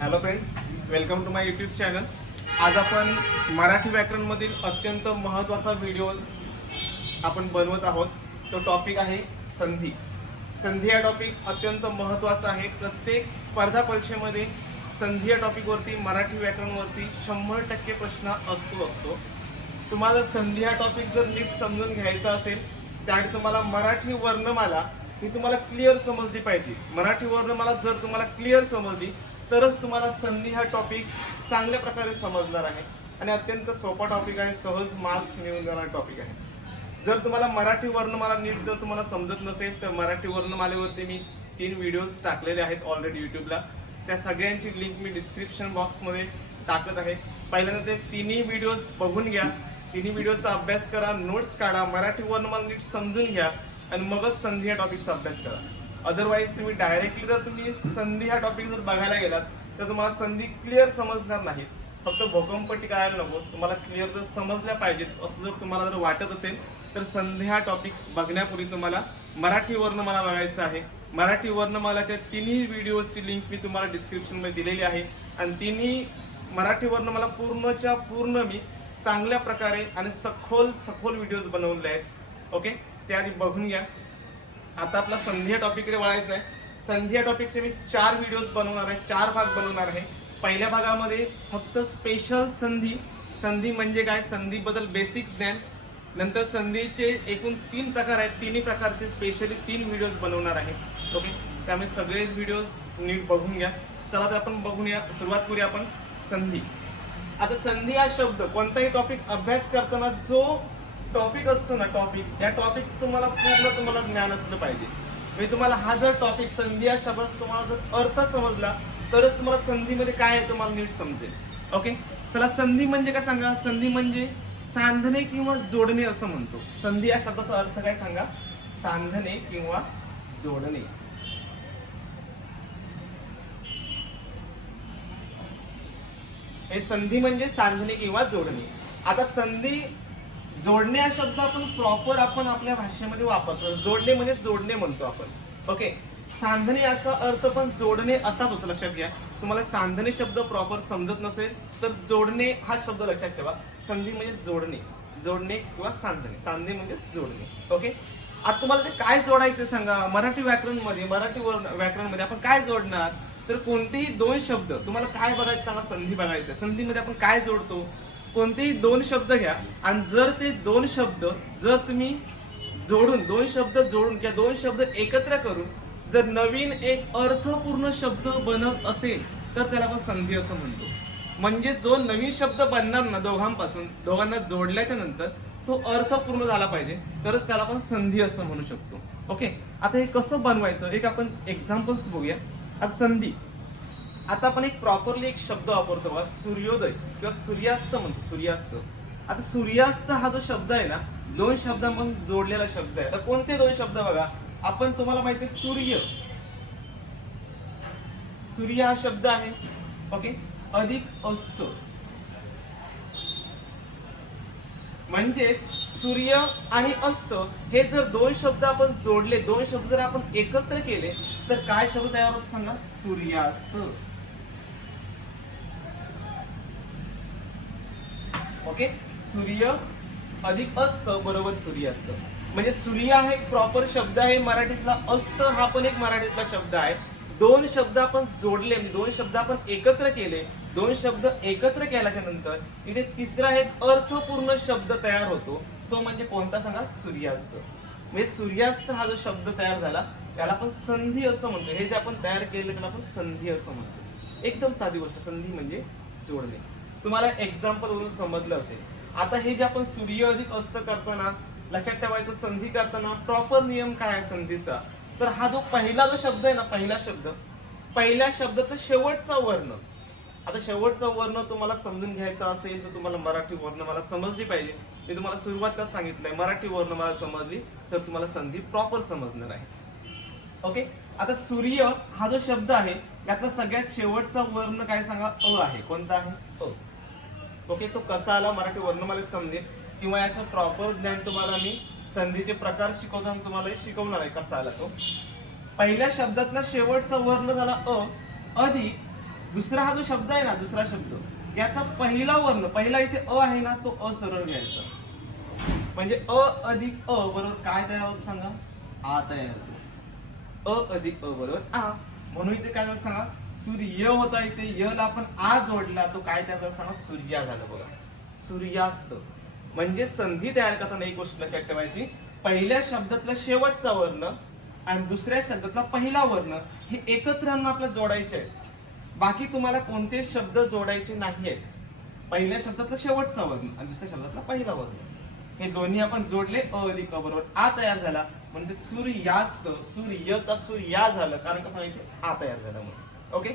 Hello friends welcome to my YouTube channel आज आपण मराठी व्याकरणमधील अत्यंत महत्त्वाचा व्हिडिओज आपण बनवत आहोत. तो टॉपिक आहे संधी. संधी हा टॉपिक अत्यंत महत्त्वाचा आहे. प्रत्येक स्पर्धा परीक्षेमध्ये संधी या टॉपिकवरती मराठी व्याकरणवरती शंभर टक्के प्रश्न असतो असतो. तुम्हाला संधी हा टॉपिक जर नीट समजून घ्यायचा असेल त्यासाठी तुम्हाला मराठी वर्णमाला ही तुम्हाला क्लिअर समजली पाहिजे. मराठी वर्णमाला जर तुम्हाला क्लिअर समजली तरच तुम्हाला संधी हा टॉपिक चांगल्या प्रकारे समजणार आहे. आणि अत्यंत सोपा टॉपिक आहे सहज मार्क्स मिळून जाणारा टॉपिक आहे. जर तुम्हाला मराठी वर्णमाला नीट जर तुम्हाला समजत नसेल तर मराठी वर्णमालेवरती मी तीन व्हिडिओज टाकलेले आहेत ऑलरेडी यूट्यूबला त्या सगळ्यांची लिंक मी डिस्क्रिप्शन बॉक्समध्ये टाकत आहे. पहिल्यांदा ते तिन्ही व्हिडिओज बघून घ्या. तिन्ही व्हिडिओचा अभ्यास करा नोट्स काढा मराठी वर्णमाला नीट समजून घ्या. आणि मगच संधी या टॉपिकचा अभ्यास करा. अदरवाईज तुम्ही डायरेक्टली जर तुम्ही संधी हा टॉपिक जर बघायला गेलात तर तुम्हाला संधी क्लिअर समजणार नाहीत. फक्त भूकंपट्टी करायला नको. तुम्हाला क्लिअर जर समजल्या पाहिजेत असं जर तुम्हाला जर वाटत असेल तर संधी हा टॉपिक बघण्यापूर्वी तुम्हाला मराठी वर्णमाला बघायचं आहे. मराठी वर्णमालाच्या तिन्ही व्हिडिओजची लिंक मी तुम्हाला डिस्क्रिप्शनमध्ये दिलेली आहे. आणि तिन्ही मराठी वर्णमाला पूर्णच्या पूर्ण मी चांगल्या प्रकारे आणि सखोल सखोल व्हिडिओज बनवले आहेत. ओके ते आधी बघून घ्या. आता आपला संधी या टॉपिककडे वळायचं आहे. संधी या टॉपिकचे मी चार व्हिडिओज बनवणार आहे चार भाग बनवणार आहे. पहिल्या भागामध्ये फक्त स्पेशल संधी. संधी म्हणजे काय? संधीबद्दल बेसिक ज्ञान. नंतर संधीचे एकूण तीन प्रकार आहेत. तिन्ही प्रकारचे स्पेशली तीन व्हिडिओज बनवणार आहे. ओके त्यामुळे सगळेच व्हिडिओज नीट बघून घ्या. चला तर आपण बघूया. सुरुवात करूया आपण. संधी. आता संधी हा शब्द कोणताही टॉपिक अभ्यास करताना जो टॉपिक असतो ना टॉपिक या टॉपिकचं तुम्हाला पूर्ण तुम्हाला ज्ञान असलं पाहिजे. म्हणजे तुम्हाला हा जर टॉपिक संधी या शब्दाचा तुम्हाला जर अर्थ समजला तरच तुम्हाला संधीमध्ये काय आहे तुम्हाला नीट समजेल. ओके चला संधी म्हणजे काय सांगा? संधी म्हणजे सांधणे किंवा जोडणे असं म्हणतो. संधी या शब्दाचा अर्थ काय सांगा? सांधणे किंवा जोडणे. हे संधी म्हणजे सांधणे किंवा जोडणे. आता संधी जोडणे हा शब्द आपण प्रॉपर आपण आपल्या भाषेमध्ये वापरतो. जोडणे म्हणजे जोडणे म्हणतो आपण. ओके सांधणे याचा अर्थ पण जोडणे असाच होतो लक्षात घ्या. तुम्हाला सांधणे शब्द प्रॉपर समजत नसेल तर जोडणे हा शब्द लक्षात ठेवा. संधी म्हणजे जोडणे. जोडणे किंवा सांधणे. सांधणे म्हणजे जोडणे. ओके आता तुम्हाला ते काय जोडायचं सांगा? मराठी व्याकरणमध्ये मराठी व्याकरणमध्ये आपण काय जोडणार? तर कोणतेही दोन शब्द तुम्हाला काय बघायचं सांगा? संधी बघायचं संधीमध्ये आपण काय जोडतो? कोणतेही दोन शब्द घ्या. आणि जर ते दोन शब्द जर तुम्ही जोडून दोन शब्द जोडून किंवा दोन शब्द एकत्र करून जर नवीन एक अर्थपूर्ण शब्द बनत असेल तर त्याला आपण संधी असं म्हणतो. म्हणजे जो नवीन शब्द बनणार ना दोघांपासून दोघांना जोडल्याच्या नंतर तो अर्थपूर्ण झाला पाहिजे. तरच त्याला आपण संधी असं म्हणू शकतो. ओके? आता हे कसं बनवायचं? एक आपण एक्झाम्पल्स बघूया. आता संधी. आता आपण एक प्रॉपरली एक शब्द वापरतो बघा सूर्योदय किंवा सूर्यास्त म्हणतो सूर्यास्त. आता सूर्यास्त हा जो शब्द आहे ना दोन शब्दांमध्ये जोडलेला शब्द आहे. आता कोणते दोन शब्द बघा? आपण तुम्हाला माहिती आहे सूर्य. सूर्य हा शब्द आहे. ओके? अधिक अस्त. म्हणजेच सूर्य आणि अस्त हे जर दोन शब्द आपण जोडले दोन शब्द जर आपण एकत्र केले तर काय शब्द तयार होतो सांगा? सूर्यास्त. ओके? सूर्य अधिक अस्त बरोबर सूर्यास्त म्हणजे सूर्य हा एक प्रॉपर शब्द आहे मराठीतला अस्त हा पण एक मराठीतला शब्द आहे. दोन शब्द आपण जोडले म्हणजे दोन शब्द आपण एकत्र केले दोन शब्द एकत्र केल्याच्यानंतर इथे तिसरा एक अर्थपूर्ण शब्द तयार होतो. तो म्हणजे कोणता सांगा? सूर्यास्त. म्हणजे सूर्यास्त हा जो शब्द तयार झाला त्याला आपण संधी असं म्हणतो. हे जे आपण तयार केले त्याला आपण संधी असं म्हणतो. एकदम साधी गोष्ट संधी म्हणजे जोडणे. तुम्हाला एक्झाम्पल वरून समजलं असेल. आता हे जे आपण सूर्य अधिक अस्त करताना लक्षात ठेवायचं संधी करताना प्रॉपर नियम काय आहे संधीचा? तर हा जो पहिला जो शब्द आहे ना पहिला शब्द पहिल्या शब्दाचा शेवटचा वर्ण. आता शेवटचा वर्ण तुम्हाला समजून घ्यायचा असेल तर तुम्हाला मराठी वर्ण मला समजली पाहिजे. मी तुम्हाला सुरुवातच सांगितलंय मराठी वर्ण मला समजली तर तुम्हाला संधी प्रॉपर समजणार आहे. ओके आता सूर्य हा जो शब्द आहे यातला सगळ्यात शेवटचा वर्ण काय सांगा? अ आहे. कोणता आहे? अ. ओके तो कसा आला मराठी वर्णमाले समजेल. किंवा याचं प्रॉपर ज्ञान तुम्हाला मी संधीचे प्रकार शिकवताना तुम्हाला शिकवणार आहे कसा आला तो. पहिल्या शब्दातला शेवटचा वर्ण झाला अ अधिक दुसरा हा जो शब्द आहे ना दुसरा शब्द याचा पहिला वर्ण पहिला इथे अ आहे ना तो अ सरळ घ्यायचा. म्हणजे अ अधिक अ बरोबर काय तयार होतं सांगा? आ तयार होतो. अ अधिक अ बरोबर. आ. म्हणून इथे काय झालं सांगा? सूर्य होता इथे यला आपण आ जोडला तो काय त्याचा सांगा सूर्या झालं बघा. सूर्यास्त. म्हणजे संधी तयार करताना एक गोष्ट लक्षात ठेवायची. पहिल्या शब्दातला शेवटचा वर्ण आणि दुसऱ्या शब्दातला पहिला वर्ण हे एकत्र आणून आपल्याला जोडायचे आहे बाकी तुम्हाला कोणते शब्द जोडायचे नाही आहेत पहिल्या शब्दातला शेवटचा वर्ण आणि दुसऱ्या शब्दातला पहिला वर्ण. हे दोन्ही आपण जोडले अ अधिक बरोबर आ तयार झाला. म्हणजे सूर्यास्त सूर्यचा सूर्या झालं. कारण कसं माहिती आ तयार झाला म्हणून. ओके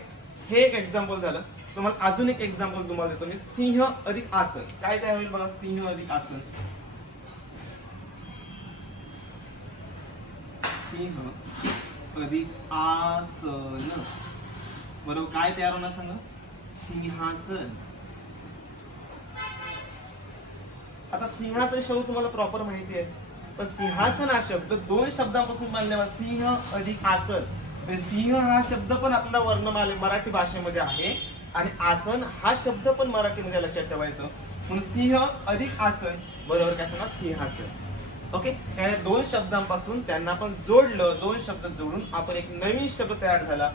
हे एक एक्झाम्पल झालं. तुम्हाला अजून एक एक्झाम्पल तुम्हाला देतो. मी सिंह अधिक आसन. काय तयार होईल बघा? सिंह अधिक आसन. सिंह अधिक आसन. बरोबर? काय तयार होणार सांगा? सिंहासन. आता सिंहासन शब्द तुम्हाला प्रॉपर माहिती आहे. पण सिंहासन हा शब्द दोन शब्दांपासून बांधलेला सिंह अधिक आसन. म्हणजे सिंह हा शब्द पण आपला वर्णमाले मराठी भाषेमध्ये आहे. आणि आसन हा शब्द पण मराठीमध्ये लक्षात ठेवायचं. म्हणून सिंह अधिक आसन बरोबर काय सांगा सिंहासन. ओके? या दोन शब्दांपासून त्यांना आपण जोडलं दोन शब्द जोडून आपण एक नवीन शब्द तयार झाला.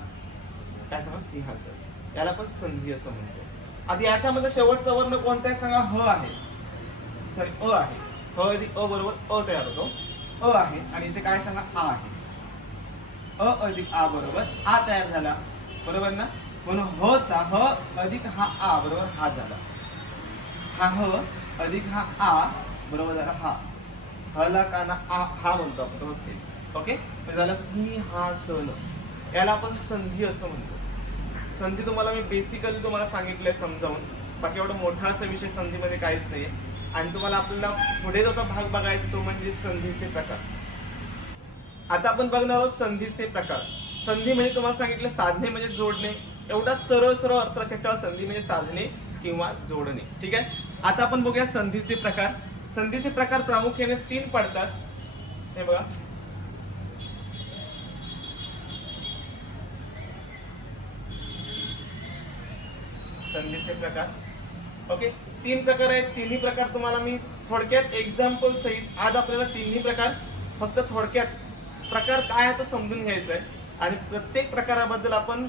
काय सांगा सिंहासन. याला पण संधी असं म्हणतो. आता याच्यामध्ये शेवटचा वर्ण कोणता आहे सांगा? ह आहे. सॉरी अ आहे. ह अधिक अ बरोबर अ तयार होतो. अ आहे. आणि इथे काय सांगा? आ आहे. अ अधिक आ बरोबर आ तयार झाला. बरोबर ना? म्हणून ह चा ह अधिक हा आ बरोबर हा झाला. हा ह अधिक हा आ बरोबर झाला हा. हला काना आ हा म्हणतो आपण तो सेम ओके झाला सी हा सन याला आपण संधी असं म्हणतो. संधी तुम्हाला मी बेसिकली तुम्हाला सांगितलंय समजावून. बाकी एवढा मोठा असा विषय संधीमध्ये काहीच नाही आणि तुम्हाला आपल्याला पुढे जो आता भाग बघायचा तो म्हणजे संधीचे प्रकार. आता आपण बघणार आहोत संधीचे प्रकार. संधी म्हणजे तुम्हाला सांगितलं साधने म्हणजे जोडणे. एवढा सरळ सरळ अर्थ लक्षात ठेवा संधी म्हणजे साधने किंवा जोडणे. ठीक आहे? आता आपण बघूया संधीचे प्रकार. संधीचे प्रकार प्रामुख्याने तीन पडतात. हे बघा. संधीचे प्रकार. ओके? तीन प्रकार आहेत. तिन्ही प्रकार तुम्हाला मी थोडक्यात एक्झाम्पल सहित आज आपल्याला तिन्ही प्रकार फक्त थोडक्यात प्रकार काय आहे तो समजून घ्यायचा आहे. आणि प्रत्येक प्रकाराबद्दल आपण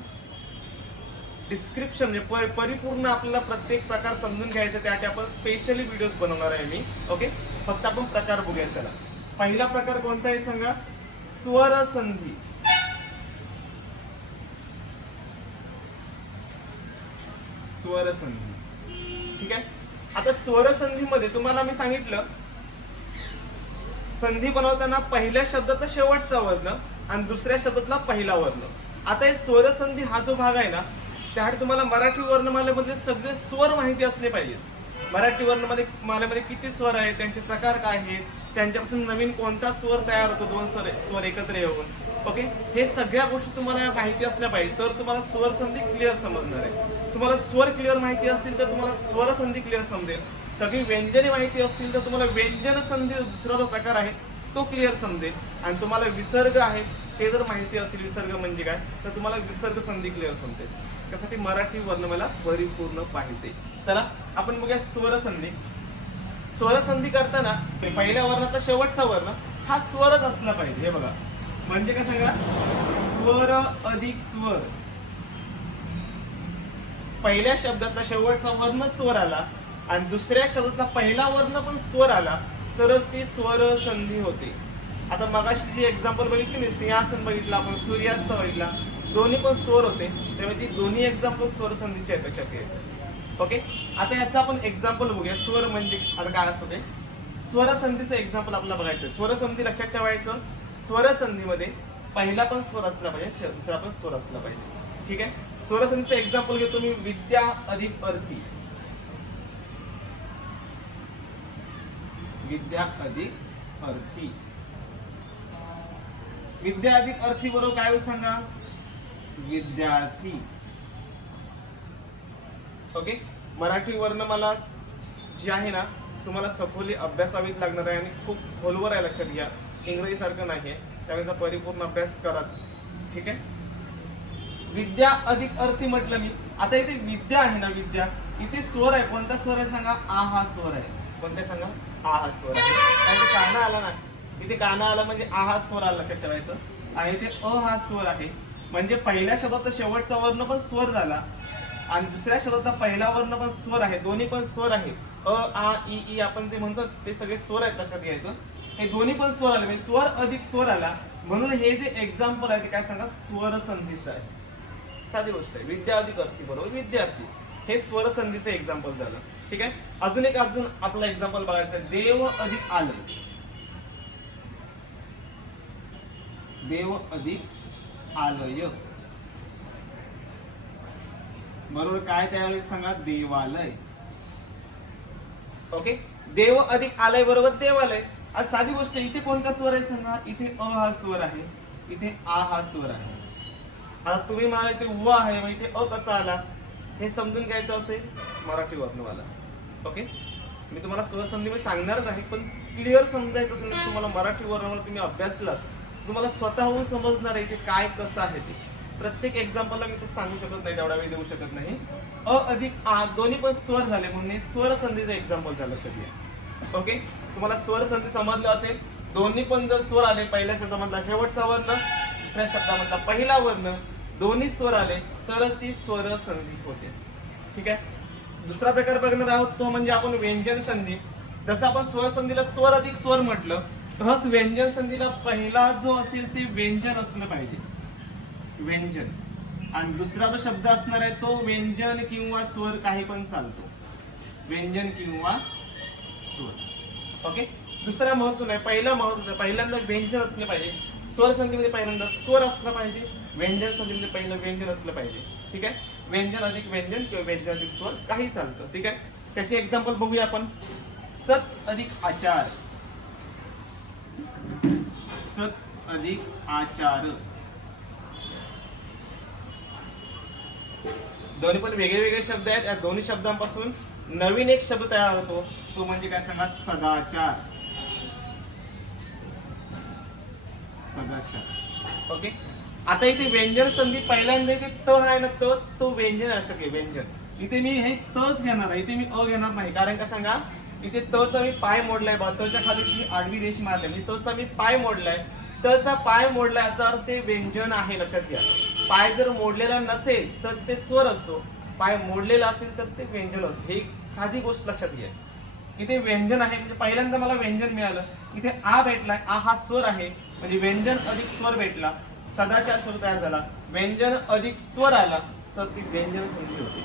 डिस्क्रिप्शन म्हणजे परिपूर्ण आपल्याला प्रत्येक प्रकार समजून घ्यायचा त्यासाठी आपण स्पेशली व्हिडिओज बनवणार आहे मी. ओके फक्त आपण प्रकार बघूया चला. पहिला प्रकार कोणता आहे सांगा? स्वर संधी स्वर संधी ठीक आहे? आता स्वर संधीमध्ये तुम्हाला मी सांगितलं संधी बनवताना पहिल्या शब्दातला शेवटचा वर्ण आणि दुसऱ्या शब्दातला पहिला वर्ण आता हे स्वरसंधी हा जो भाग आहे ना त्यासाठी तुम्हाला मराठी वर्णमालेमधले सगळे स्वर माहिती असले पाहिजेत. मराठी वर्णमध्ये मालेमध्ये किती स्वर आहेत त्यांचे प्रकार काय आहेत त्यांच्यापासून नवीन कोणता स्वर तयार होतो दोन स्वर स्वर एकत्र येऊन. ओके हे सगळ्या गोष्टी तुम्हाला माहिती असल्या पाहिजे तर तुम्हाला स्वर संधी क्लिअर समजणार आहे. तुम्हाला स्वर क्लिअर माहिती असतील तर तुम्हाला स्वर संधी क्लिअर समजेल. सगळी व्यंजने माहिती असतील तर तुम्हाला व्यंजन संधी दुसरा जो प्रकार आहे तो क्लिअर समजेल आणि तुम्हाला विसर्ग आहे ते जर माहिती असेल विसर्ग म्हणजे काय तर तुम्हाला विसर्ग संधी क्लिअर समजेल त्यासाठी मराठी वर्णमाला परिपूर्ण पाहिजे. चला आपण बघूया स्वर संधी स्वर संधी करताना ते पहिल्या वर्णाचा शेवटचा वर्ण हा स्वरच असला पाहिजे. हे बघा. म्हणजे काय सांगा? स्वर अधिक स्वर. पहिल्या शब्दातला शेवटचा वर्ण स्वर आला आणि दुसऱ्या शब्दातला पहिला वर्ण पण स्वर आला तरच ती स्वर संधी होते. आता मगाशी जी एक्झाम्पल बघितली मी सिंहासन बघितलं आपण सूर्यास्त बघितला दोन्ही पण स्वर होते त्यामुळे ती दोन्ही एक्झाम्पल स्वर संधीचे आहेत लक्षात घ्यायचं ओके आता याचा आपण एक्झाम्पल बघूया. स्वर म्हणजे आता काय असतं ते? स्वरसंधीचं एक्झाम्पल आपल्याला बघायचं स्वर स्वरसंधी लक्षात ठेवायचं. स्वरसंधीमध्ये पहिला पण स्वर असला पाहिजे दुसरा पण स्वर असला पाहिजे. ठीक आहे? स्वरसंधीचं एक्झाम्पल घेतो मी विद्या अधिक अर्थी विद्या अधिक अर्थी. विद्या अधिक अर्थी बरोबर काय होईल सांगा? विद्यार्थी. ओके मराठी वर्णमाला जी आहे ना तुम्हाला सखोली अभ्यासावीच लागणार आहे आणि खूप खोलवर आहे लक्षात घ्या. इंग्रजी सारखं नाही आहे त्यावेळेचा परिपूर्ण अभ्यास कराच. ठीक आहे? विद्या अधिक अर्थी म्हटलं मी. आता इथे विद्या आहे ना विद्या. इथे स्वर आहे. कोणता स्वर आहे सांगा? आ हा स्वर आहे. कोणता सांगा? आ हा स्वर आहे आणि काना आला ना इथे काना आला म्हणजे आ हा स्वर आला लक्षात ठेवायचं. आणि इथे अ हा स्वर आहे. म्हणजे पहिल्या शब्दाचा शेवटचा वर्ण पण स्वर झाला. आणि दुसऱ्या शब्दाचा पहिला वर्ण पण स्वर आहे. दोन्ही पण स्वर आहे. अ आ इ ई आपण जे म्हणतो ते सगळे स्वर आहेत लक्षात घ्यायचं. हे दोन्ही पण स्वर आले. म्हणजे स्वर अधिक स्वर आला. म्हणून हे जे एक्झाम्पल आहे ते काय सांगा? स्वर संधीचं आहे. साधी गोष्ट आहे. विद्या अधिक अर्थी बरोबर? विद्यार्थी. हे स्वर संधीचं एक्झाम्पल झालं. ठीक आहे? अजून एक अजून आपला एक्झाम्पल बघायचं आहे. देव अधिक आलय देव अधिक आलय. बरोबर काय त्यावेळी सांगा? देवालय. ओके देव अधिक आलय बरोबर देवालय. आज साधी गोष्ट आहे, इथे कोणता स्वर आहे सांगा? इथे अ हा स्वर आहे. इथे आ हा स्वर आहे. आता तुम्ही म्हणाले ते व आहे मग इथे अ कसा आला? हे समजून घ्यायचं असेल मराठी वर्णवाला ओके मी तुम्हाला स्वर संधी मी सांगणारच आहे पण क्लिअर समजायचं असेल तर तुम्हाला मराठी वर्णावर तुम्ही अभ्यासलात तुम्हाला स्वतःहून समजणार आहे की काय कसं आहे ते. प्रत्येक एक्झाम्पलला मी ते सांगू शकत नाही तेवढा वेळ देऊ शकत नाही. अ अधिक आ दोन्ही पण स्वर झाले म्हणून स्वर संधीचं एक्झाम्पल झालं लक्षात ओके तुम्हाला स्वर संधी समजलं असेल दोन्ही पण जर स्वर आले पहिल्या शब्दामधला शेवटचा वर्ण दुसऱ्या शब्दामधला पहिला वर्ण दोन्ही स्वर आले तरच ती स्वर संधी होते. ठीक आहे? दुसरा प्रकार बघणार आहोत तो म्हणजे आपण व्यंजन संधी. जसं आपण स्वर संधीला स्वर अधिक स्वर म्हटलं तसंच व्यंजन संधीला पहिला जो असेल ते व्यंजन असलं पाहिजे. व्यंजन. आणि दुसरा जो शब्द असणार आहे तो व्यंजन किंवा स्वर काही पण चालतो. व्यंजन किंवा स्वर. ओके? दुसरा महत्त्व नाही पहिला महत्त्व पहिल्यांदा व्यंजन असलं पाहिजे. स्वर संधीमध्ये पहिल्यांदा स्वर असलं पाहिजे व्यंजन संधीमध्ये पहिलं व्यंजन असलं पाहिजे. ठीक आहे? व्यंजन अधिक व्यंजन किंवा व्यंजन अधिक स्वर काही चालतं ठीक आहे? त्याचे एक्झाम्पल बघूया आपण. सत अधिक आचार. सत अधिक आचार. दोन्ही पण वेगळे वेगळे शब्द आहेत. या दोन्ही शब्दांपासून नवीन एक शब्द तयार होतो. तो म्हणजे काय सांगा? सदाचार. सदाचार. ओके? आता इथे व्यंजन संधी पहिल्यांदा इथे त आहे ना त तो व्यंजन लक्षात घे व्यंजन. इथे मी हे तच घेणार आहे इथे मी अ घेणार नाही. कारण का सांगा इथे तचा मी पाय मोडलाय बा तच्या खाली मी आडवी रेष मारली म्हणजे तचा मी पाय मोडलाय. तचा पाय मोडलाय असा अर्थ ते व्यंजन आहे लक्षात घ्या. पाय जर मोडलेला नसेल तर ते स्वर असतो. पाय मोडलेला असेल तर ते व्यंजन असतं. हे एक साधी गोष्ट लक्षात घ्या. इथे व्यंजन आहे म्हणजे पहिल्यांदा मला व्यंजन मिळालं. इथे आ भेटलाय आ हा स्वर आहे. म्हणजे व्यंजन अधिक स्वर भेटला. सदाचार स्वर तयार झाला. व्यंजन अधिक स्वर आला तर ती व्यंजन संधी होते.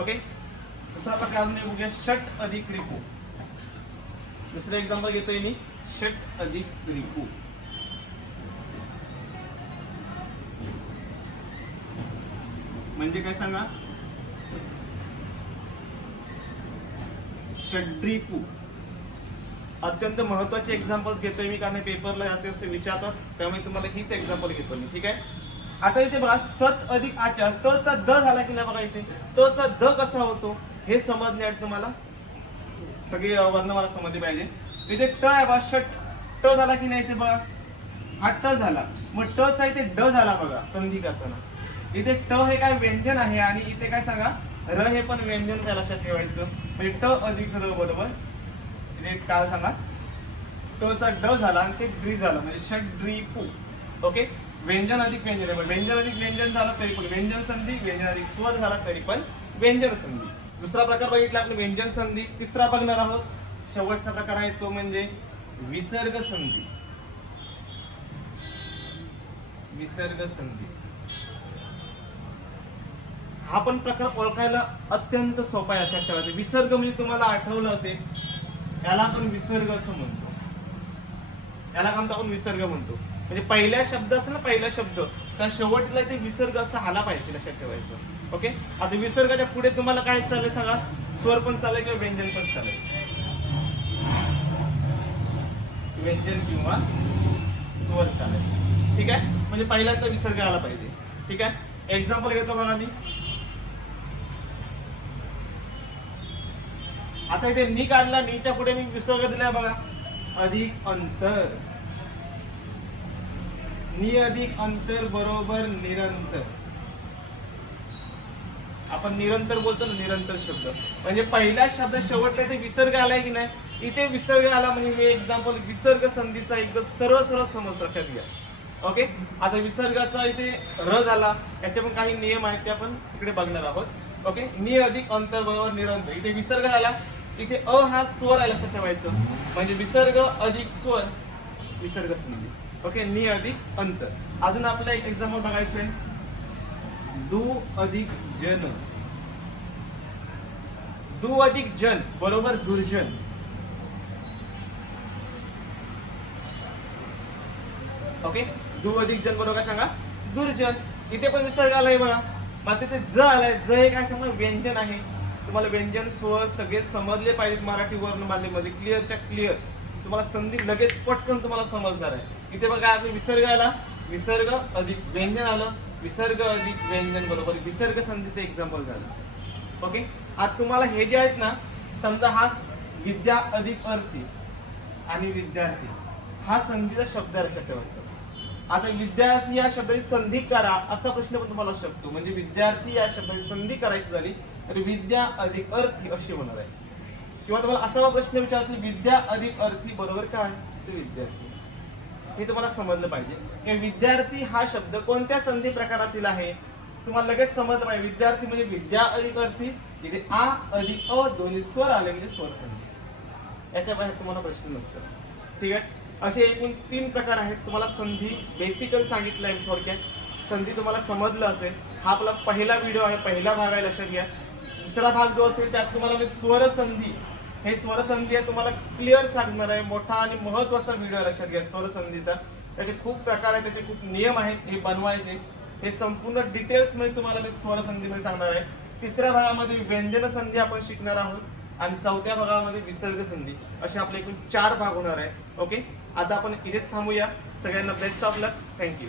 ओके दुसरा प्रकार अजून बघूया. षट अधिक रिपू. दुसरं एक्झाम्पल घेतोय मी. षट अधिक रिपू. म्हणजे काय सांगा? षड्रिपू. अत्यंत महत्त्वाचे एक्झाम्पल्स घेतोय मी कारण पेपरला असे असे विचारतात त्यामुळे तुम्हाला हीच एक्झाम्पल घेतो मी ठीक आहे? आता इथे बघा सत अधिक आचार त चा द झाला की नाही बघा इथे? त चा द कसा होतो? हे समजण्यात तुम्हाला? सगळे वर्ण मला समजले पाहिजे. इथे ट आहे बा षट ट झाला की नाही इथे बघा? हा ट झाला. मग ट चा इथे ड झाला बघा संधी करताना. इथे ट हे काय व्यंजन आहे आणि इथे काय सांगा? र हे पण व्यंजन त्या लक्षात ठेवायचं. म्हणजे ट अधिक र बरोबर म्हणजे इथे काय सांगा. टचा ड झाला आणि ते ड्री झालं. म्हणजे षट ड्री पू. ओके? व्यंजन अधिक व्यंजन. आहे व्यंजन अधिक व्यंजन झालं तरी पण व्यंजन संधी व्यंजन अधिक स्वर झाला तरी पण व्यंजन संधी. दुसरा प्रकार बघितला आपण व्यंजन संधी. तिसरा बघणार आहोत. शेवटचा प्रकार आहे तो म्हणजे विसर्ग संधी. विसर्ग संधी. हा पण प्रकार ओळखायला अत्यंत सोपा आहे लक्षात ठेवायचं. विसर्ग म्हणजे तुम्हाला आठवलं असेल याला आपण विसर्ग असं म्हणतो. याला काय आपण विसर्ग म्हणतो. म्हणजे पहिल्या शब्द असेल ना पहिला शब्द. त्या शेवटला ते विसर्ग असा आला पाहिजे लक्षात ठेवायचं. ओके? आता विसर्गाच्या पुढे तुम्हाला काय चालेल सांगा? स्वर पण चालेल किंवा व्यंजन पण चालेल व्यंजन किंवा स्वर चालेल ठीक आहे? म्हणजे पहिल्यांदा विसर्ग आला पाहिजे. ठीक आहे? एक्झाम्पल घेतो बघा मी. आता इथे नी काढला नीच्या पुढे मी विसर्ग दिलाय बघा. अधिक अंतर. नी अधिक अंतर बरोबर निरंतर. आपण निरंतर बोलतो ना निरंतर शब्द. म्हणजे पहिला शब्द शेवटला इथे विसर्ग आलाय की नाही? इथे विसर्ग आला म्हणजे हे एक्झाम्पल विसर्ग संधीचा एकदम सरळ सरळ समज लक्षात घ्या. ओके आता विसर्गाचा इथे र झाला. याचे पण काही नियम आहेत ते आपण तिकडे बघणार आहोत. ओके नि अधिक अंतर बरोबर निरंतर. इथे विसर्ग झाला. इथे अ हा स्वर आहे लक्षात ठेवायचं. म्हणजे विसर्ग अधिक स्वर विसर्ग संधी ओके नि अधिक अंतर. अजून आपलं एक एक्झाम्पल बघायचं आहे दु अधिक जन. दु अधिक जन बरोबर दुर्जन ओके दु अधिक जन बरोबर काय सांगा? दुर्जन. इथे पण विसर्ग आलाय बघा. मग तिथे ज आलाय. ज हे काय सांगा? व्यंजन आहे. तुम्हाला व्यंजन स्वर सगळे समजले पाहिजेत मराठी वर्णमालेमध्ये क्लिअरच्या क्लिअर तुम्हाला संधी लगेच पटकन तुम्हाला समजणार आहे. इथे बघा आता विसर्ग आला विसर्ग अधिक व्यंजन आलं. विसर्ग अधिक व्यंजन बरोबर. विसर्ग संधीचं एक्झाम्पल झालं. ओके आज तुम्हाला हे जे आहेत ना समजा हा विद्या अधिक अर्थी आणि विद्यार्थी हा संधीचा शब्द लक्षात ठेवायचा. आता विद्यार्थी या शब्दाची संधी करा असा प्रश्न पण तुम्हाला शकतो. म्हणजे विद्यार्थी या शब्दाची संधी करायची झाली तर विद्या अधिक अर्थी अशी होणार आहे. किंवा तुम्हाला असा प्रश्न विचारला विद्या अधिक अर्थी बरोबर काय? तर विद्यार्थी. हे तुम्हाला समजलं पाहिजे. की विद्यार्थी हा शब्द कोणत्या संधी प्रकारातील आहे? तुम्हाला लगेच समजलं पाहिजे. विद्यार्थी म्हणजे विद्या अधिक अर्थी इथे आ अधिक अ दोन्ही स्वर आले म्हणजे स्वर संधी. याच्या बाहेर तुम्हाला प्रश्न नसतं. ठीक आहे? असे एकूण तीन प्रकार आहेत. तुम्हाला संधी बेसिकल सांगितलं आहे थोडक्यात. संधी तुम्हाला समजलं असेल. हा आपला पहिला व्हिडिओ आहे. पहिला भाग आहे लक्षात घ्या. दुसरा भाग जो असेल त्यात तुम्हाला मी स्वरसंधी हे स्वरसंधी आहे तुम्हाला क्लिअर सांगणार आहे. मोठा आणि महत्त्वाचा व्हिडिओ लक्षात घ्या स्वरसंधीचा. त्याचे खूप प्रकार आहेत त्याचे खूप नियम आहेत हे बनवायचे. हे संपूर्ण डिटेल्समध्ये तुम्हाला मी स्वरसंधीमध्ये सांगणार आहे. तिसऱ्या भागामध्ये व्यंजन संधी आपण शिकणार आहोत आणि चौथ्या भागामध्ये विसर्ग संधी असे आपले एकूण चार भाग होणार आहे. ओके आता आपण इथेच थांबूया. सगळ्यांना बेस्ट ऑफ लक थँक्यू